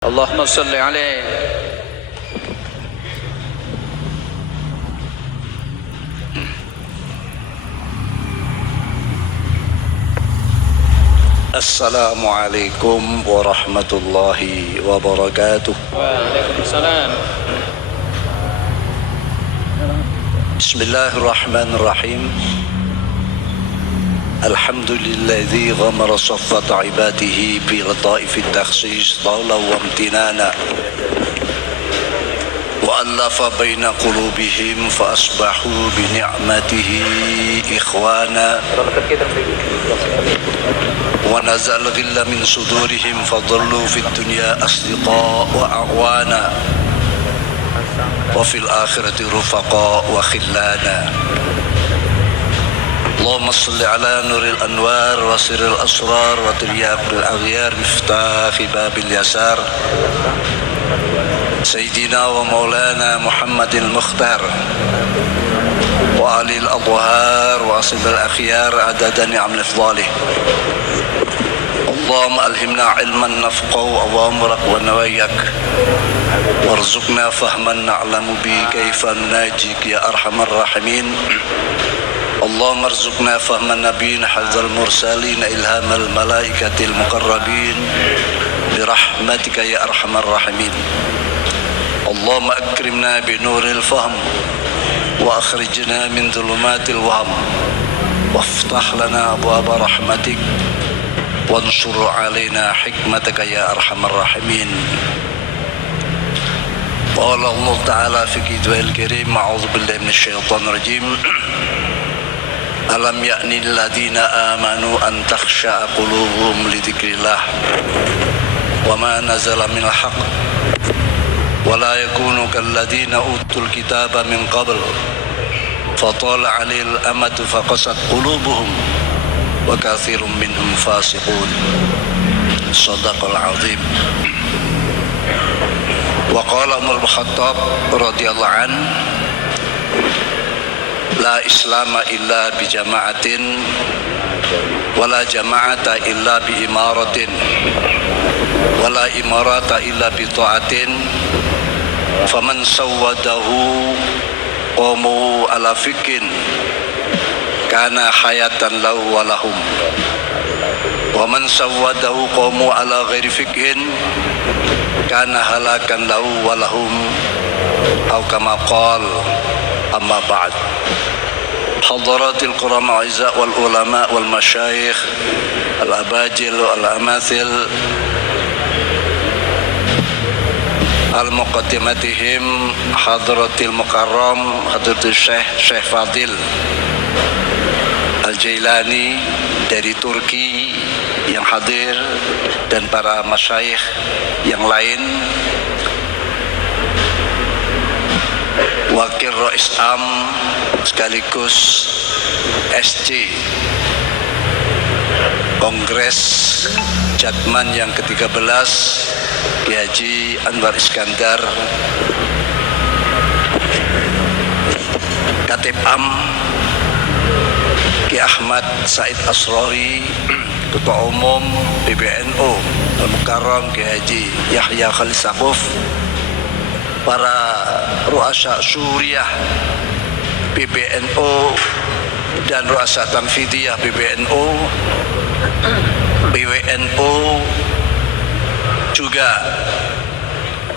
اللهم صل عليه. السلام عليكم ورحمة الله وبركاته. وعليكم السلام. بسم الله الرحمن الرحيم. الحمد للذي غمر صفة عباده بلطائف التخصيص طولا وامتنانا وألف بين قلوبهم فأصبحوا بنعمته إخوانا ونزع الغل من صدورهم فظلوا في الدنيا أصدقاء وأعوانا وفي الآخرة رفقاء وخلانا. اللهم صل على نور الأنوار وسر الأسرار وترياق الأغيار مفتاح باب اليسار سيدنا ومولانا محمد المختار وعلي الأطهار وأصحاب الأخيار عدد نعم إفضاله. اللهم ألهمنا علما نفقه أوامرك ونواياك وارزقنا فهما نعلم به كيف نناجيك يا أرحم الراحمين. اللهم ارزقنا فهم النبيين حفظ المرسلين إلهام الملائكة المقربين برحمتك يا أرحم الراحمين. اللهم أكرمنا بنور الفهم وأخرجنا من ظلمات الوهم وافتح لنا أبواب رحمتك وانشر علينا حكمتك يا أرحم الراحمين. قال الله تعالى في كتابه الكريم أعوذ بالله من الشيطان الرجيم ألم يأن الذين آمنوا أن تخشع قلوبهم لذكر الله وما نزل من الحق ولا يكونوا كالذين أوتوا الكتاب من قبل فطال عليه الأمد فقست قلوبهم وكثير منهم فاسقون. صدق العظيم. وقال عمر بن الخطاب رضي الله عنه لا إسلام إلا بجماعة ولا جماعة إلا بإمارة ولا إمارة إلا بطاعة فمن سوده قومه على فك كان حياة له ولهم ومن سوده قومه على غير فك كان هلاكا له ولهم أو كما قال. أما بعد. حضرات الكرام الأعزاء والعلماء والمشايخ الأباجل والأماثل المقدمتهم حضرة المكرم حضرة الشيخ Fadil Al-Jailani dari Turki yang hadir dan para masyayikh yang lain, Wakil Rais Am sekaligus SC Kongres Jatman yang ke-13 Kiai Haji Anwar Iskandar, Katib Am Kiai Ahmad Said Asrori, Ketua Umum PBNU Al-Mukarram Kiai Haji Yahya Khalil Saquf, para ru'asa Suriah PBNU dan ru'asa Tanfidiyah PBNU, PWNU, juga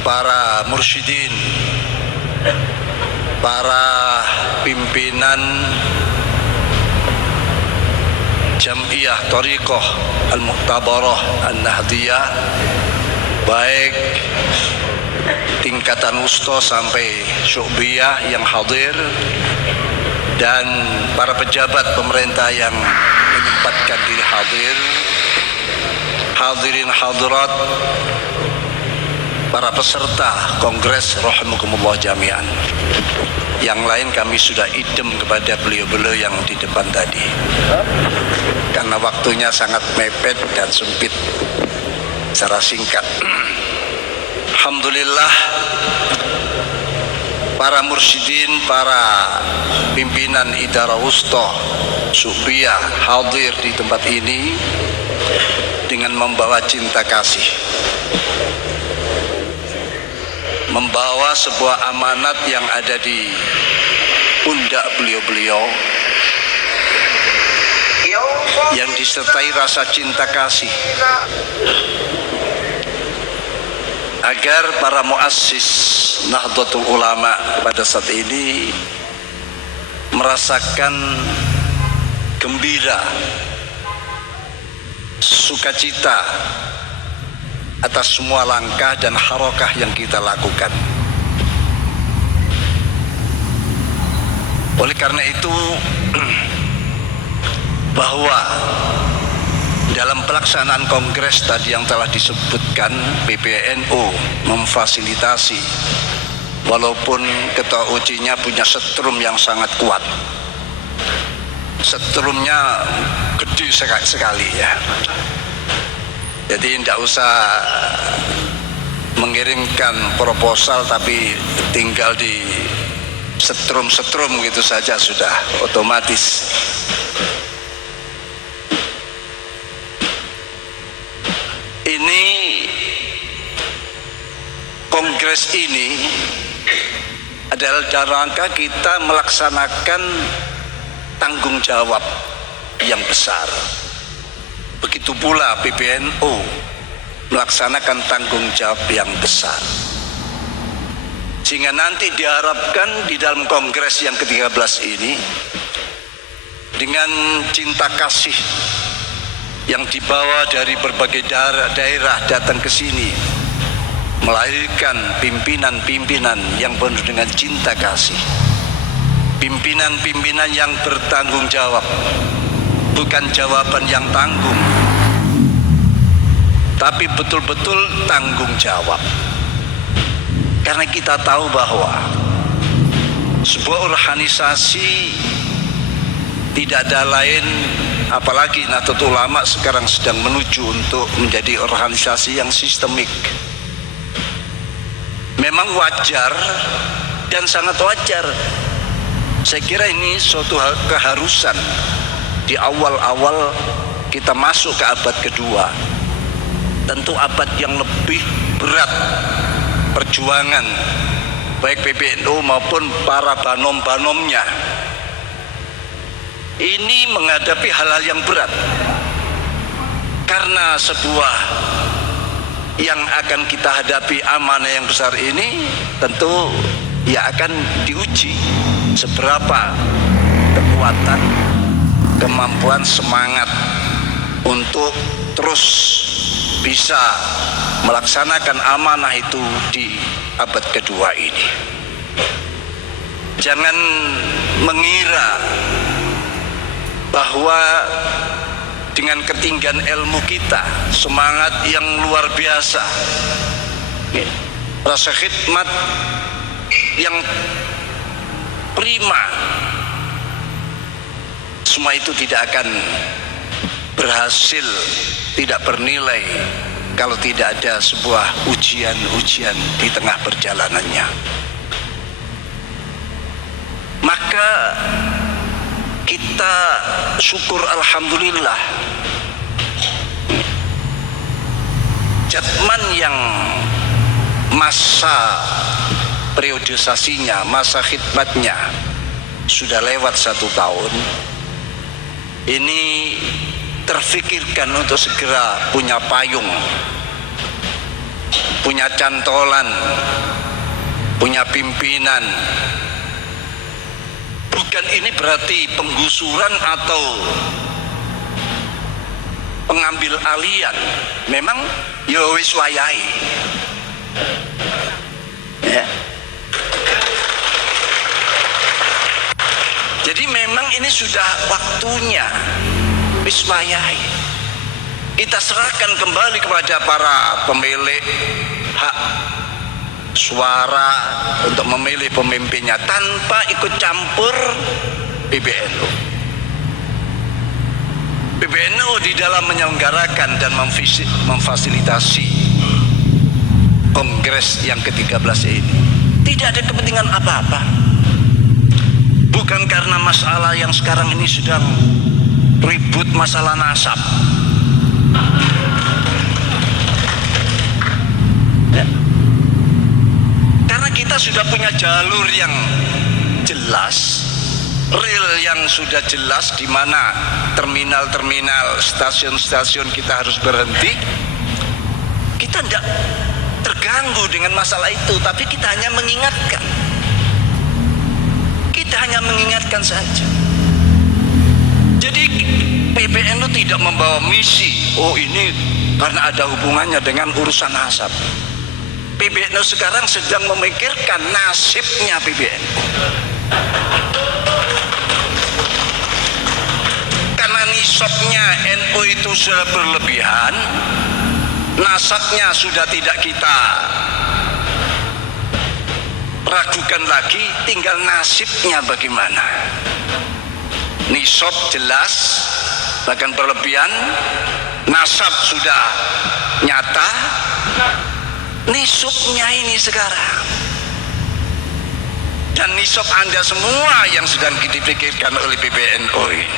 para mursyidin, para pimpinan Jam'iyah Thariqah Al-Mu'tabarah An-Nahdiyah, baik tingkatan wusta sampai syu'biyah yang hadir, dan para pejabat pemerintah yang menyempatkan diri hadir, hadirin hadirat, para peserta kongres rahimakumullah jami'an. Yang lain kami sudah idem kepada beliau-beliau yang di depan tadi karena waktunya sangat mepet dan sempit. Secara singkat, alhamdulillah para mursyidin, para pimpinan idara wusta Syu'biyah hadir di tempat ini dengan membawa cinta kasih. membawa sebuah amanat yang ada di pundak beliau-beliau, yang disertai rasa cinta kasih, agar para muassis Nahdlatul Ulama pada saat ini merasakan gembira, sukacita atas semua langkah dan harokah yang kita lakukan. Oleh karena itu, bahwa dalam pelaksanaan kongres tadi yang telah disebutkan, PBNU memfasilitasi, walaupun ketua OC-nya punya setrum yang sangat kuat, setrumnya gede sekali ya. Jadi tidak usah mengirimkan proposal, tapi tinggal di setrum gitu saja sudah otomatis. Ini kongres ini adalah dalam rangka kita melaksanakan tanggung jawab yang besar. Begitu pula PBNU melaksanakan tanggung jawab yang besar. Sehingga nanti diharapkan di dalam kongres yang ke-13 ini, dengan cinta kasih yang dibawa dari berbagai daerah datang ke sini, melahirkan pimpinan-pimpinan yang penuh dengan cinta kasih, pimpinan-pimpinan yang bertanggung jawab, bukan jawaban yang tanggung, tapi betul-betul tanggung jawab. Karena kita tahu bahwa sebuah organisasi tidak ada lain, apalagi Nahdlatul Ulama sekarang sedang menuju untuk menjadi organisasi yang sistemik. Memang wajar dan sangat wajar. Saya kira ini suatu keharusan di awal-awal kita masuk ke abad kedua. Tentu abad yang lebih berat perjuangan baik PBNU maupun para banom-banomnya. Ini menghadapi hal-hal yang berat, karena sebuah yang akan kita hadapi, amanah yang besar ini, tentu ya akan diuji seberapa kekuatan, kemampuan, semangat untuk terus bisa melaksanakan amanah itu di abad kedua ini. Jangan mengira bahwa dengan ketinggian ilmu kita, semangat yang luar biasa, rasa khidmat yang prima, semua itu tidak akan berhasil, tidak bernilai kalau tidak ada sebuah ujian-ujian di tengah perjalanannya. Maka kita syukur, alhamdulillah, Jatman yang masa periodisasinya, masa khidmatnya sudah lewat 1 tahun, ini terfikirkan untuk segera punya payung, punya cantolan, punya pimpinan. Bukan ini berarti penggusuran atau pengambil alian. Memang ya wis wayahe. Ya. Jadi memang ini sudah waktunya, wis wayahe. Kita serahkan kembali kepada para pemilik hak suara untuk memilih pemimpinnya tanpa ikut campur PBNU. PBNU di dalam menyelenggarakan dan memfasilitasi kongres yang ke-13 ini tidak ada kepentingan apa-apa. Bukan karena masalah yang sekarang ini sedang ribut, masalah nasab. kita sudah punya jalur yang jelas, rel yang sudah jelas di mana terminal-terminal, stasiun-stasiun kita harus berhenti. Kita tidak terganggu dengan masalah itu, tapi kita hanya mengingatkan. Kita hanya mengingatkan saja. Jadi PBNU tidak membawa misi, oh ini karena ada hubungannya dengan urusan nasab. PBNU sekarang sedang memikirkan nasibnya PBNU. Karena nisabnya NU itu sudah berlebihan, nasabnya sudah tidak kita ragukan lagi, tinggal nasibnya bagaimana. Nisab jelas, bahkan berlebihan, nasab sudah nyata, nisabnya ini sekarang. Dan nisab Anda semua yang sedang dipikirkan oleh PBNU ini.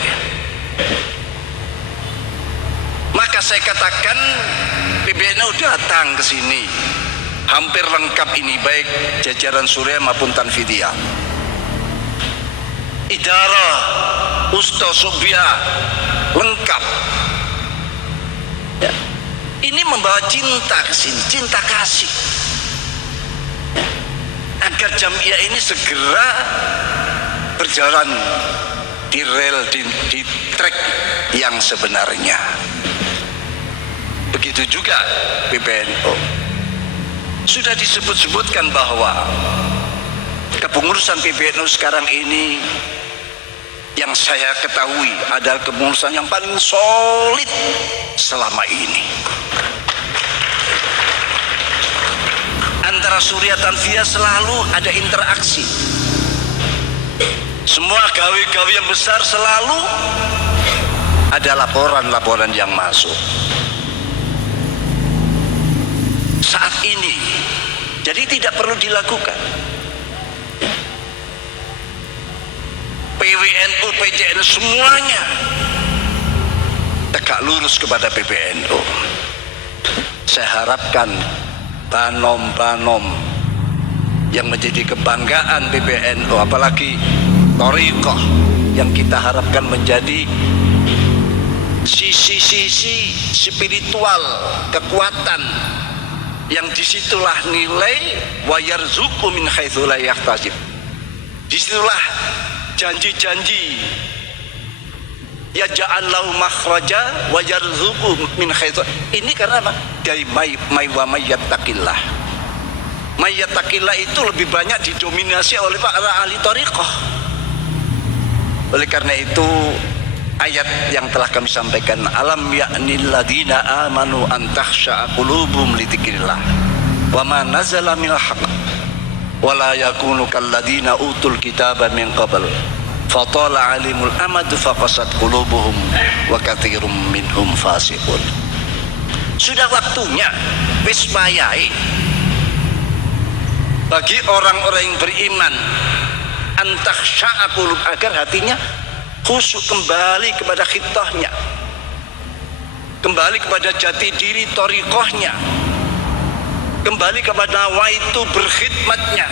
Maka saya katakan PBNU datang ke sini hampir lengkap ini, baik jajaran Surya maupun Tanfidiyah, Idarah, Usta, Subya, lengkap. Ya. Ini membawa cinta ke sini, cinta kasih, ya. Agar Jamiah ini segera berjalan di rel, di trek yang sebenarnya. Begitu juga PBNU. Sudah disebut-sebutkan bahwa kepengurusan PBNU sekarang ini yang saya ketahui adalah kepengurusan yang paling solid selama ini. Antara Surya Tanfidiyah selalu ada interaksi. Semua gawe-gawe yang besar selalu ada laporan-laporan yang masuk. Saat ini, jadi tidak perlu dilakukan. PWNU, PJNU semuanya tegak lurus kepada PBNU. Saya harapkan banom-banom yang menjadi kebanggaan PBNU, apalagi thariqah yang kita harapkan menjadi sisi-sisi spiritual, kekuatan yang disitulah nilai wa yarzuqu min haitsu la yahtasib. Disitulah janji-janji ya ja'allahu makhraja wa yarzuqu min haitsu. Ini karena apa? Dari wa mayyattaqillah. Mayyattaqillah itu lebih banyak didominasi oleh para ahli thariqah. Oleh karena itu ayat yang telah kami sampaikan, alam ya'nil ladina amanu an takhsha'a qulubuhum li dzikrillah wa ma nazala minal haqq wa la yakunu kal ladina utul kitaba min qabl fatala alimul amad faqasat qulubuhum wa katsirum minhum fasiqun. Sudah waktunya wis wayahe bagi orang-orang yang beriman an takhsha'a qulub, agar hatinya khusyuk kembali kepada khitahnya, kembali kepada jati diri thariqahnya, kembali kepada waitu berkhidmatnya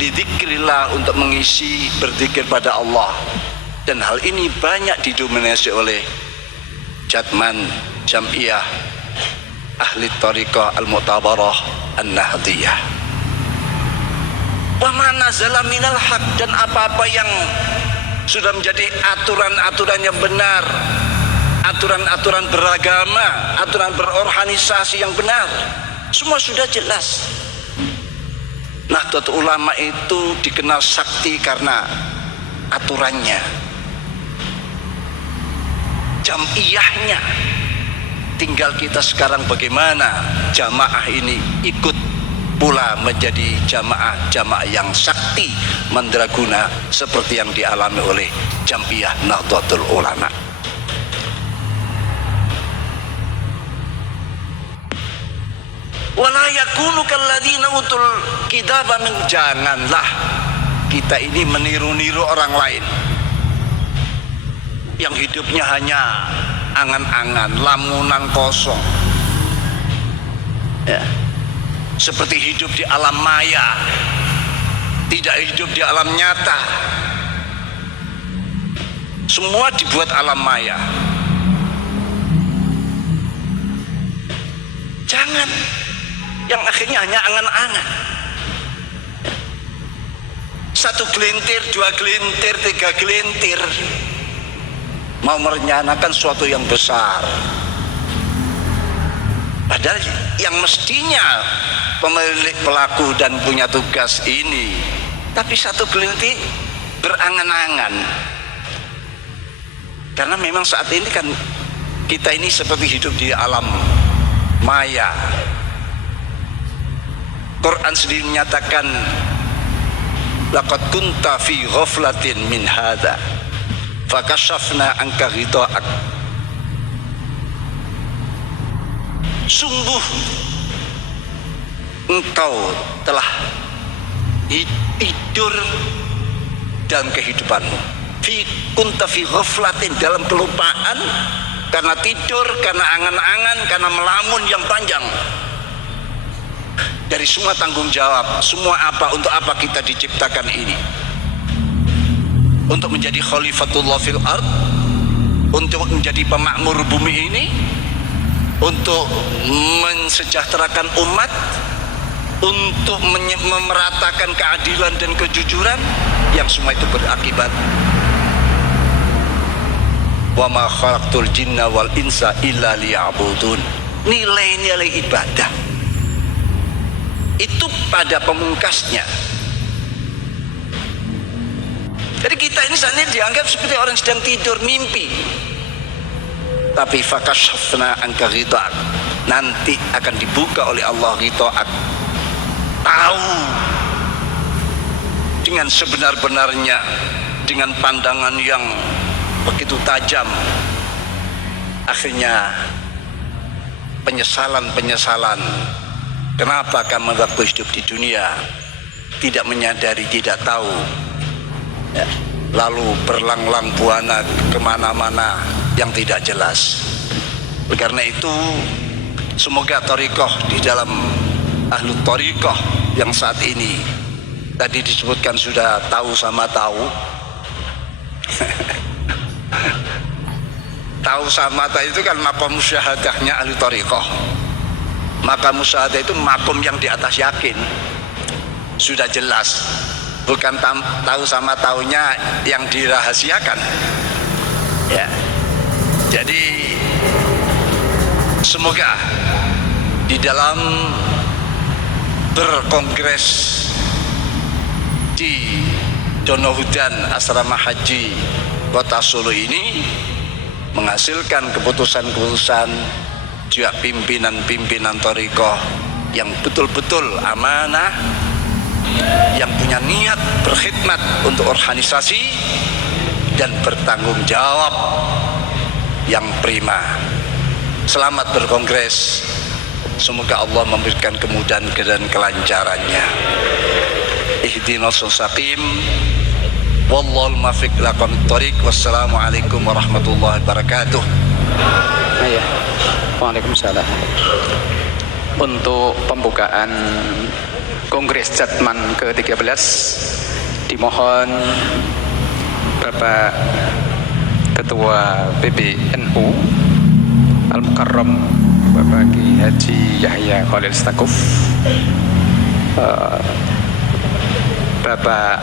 lidzikrillah, untuk mengisi berzikir pada Allah. Dan hal ini banyak didominasi oleh Jamiah ahli thariqah al-mu'tabarah an-nahdiyah. Wa ma nazala minal haq, dan apa-apa yang sudah menjadi aturan-aturan yang benar, aturan-aturan beragama, aturan berorganisasi yang benar, semua sudah jelas. Nahdlatul Ulama itu dikenal sakti karena aturannya, jamiahnya. Tinggal kita sekarang bagaimana jamaah ini ikut pula menjadi jamaah yang sakti mandraguna seperti yang dialami oleh Jamiah Nahdlatul Ulama. Wala yakunu kalladzina utul kitaba min, janganlah kita ini meniru-niru orang lain yang hidupnya hanya angan-angan, lamunan kosong, ya. seperti hidup di alam maya, tidak hidup di alam nyata. Semua dibuat alam maya. Jangan yang akhirnya hanya angan-angan. Satu gelintir, dua gelintir, tiga gelintir, mau merencanakan suatu yang besar. Padahal yang mestinya pemilik, pelaku dan punya tugas ini, tapi satu gelintir berangan-angan. Karena memang saat ini kan kita ini seperti hidup di alam maya. Quran sendiri menyatakan, laqad kunta fi ghaflatin min hadza fakashafna anka ghita'ak. Sungguh engkau telah tidur dalam kehidupanmu. Kunta fi ghaflatin, dalam kelupaan, karena tidur, karena angan-angan, karena melamun yang panjang dari semua tanggung jawab. Semua apa, untuk apa kita diciptakan ini? Untuk menjadi khalifatullah fil ard, untuk menjadi pemakmur bumi ini, untuk mensejahterakan umat, untuk memeratakan keadilan dan kejujuran, yang semua itu berakibat wa ma khalaqtul jinna wal insa illa liya'budun. Nilai-nilai ibadah itu pada pemungkasnya. Jadi kita ini saat ini dianggap seperti orang sedang tidur mimpi. Tapi fakashafna anka ghita'ak, nanti akan dibuka oleh Allah ghita'ak, tahu dengan sebenar-benarnya, dengan pandangan yang begitu tajam. Akhirnya penyesalan. Kenapa kamu waktu hidup di dunia tidak menyadari, tidak tahu, ya, lalu berlang-lang buana kemana-mana yang tidak jelas. Karena itu semoga thariqah di dalam ahlu thariqah yang saat ini tadi disebutkan sudah tahu sama tahu. Tahu sama tahu itu kan maqam musyahadahnya ahli thariqah. Maqam musyahadah itu makom yang di atas yakin, sudah jelas, bukan tahu sama tahunya yang dirahasiakan, ya. Jadi semoga di dalam berkongres di Donohudan Asrama Haji Kota Solo ini menghasilkan keputusan-keputusan juga pimpinan-pimpinan thariqah yang betul-betul amanah, yang punya niat berkhidmat untuk organisasi dan bertanggung jawab yang prima. Selamat berkongres, semoga Allah memberikan kemudahan dan kelancarannya. Ihdinas siratal wallahul muwaffiq ila aqwamit thoriq. Wassalamualaikum warahmatullahi wabarakatuh. Ya. Waalaikumsalam. Untuk pembukaan Kongres Jatman ke-13 dimohon Bapak Ketua PBNU Al-Mukarram Bapak Ki Haji Yahya Khalil Stakuf, Bapak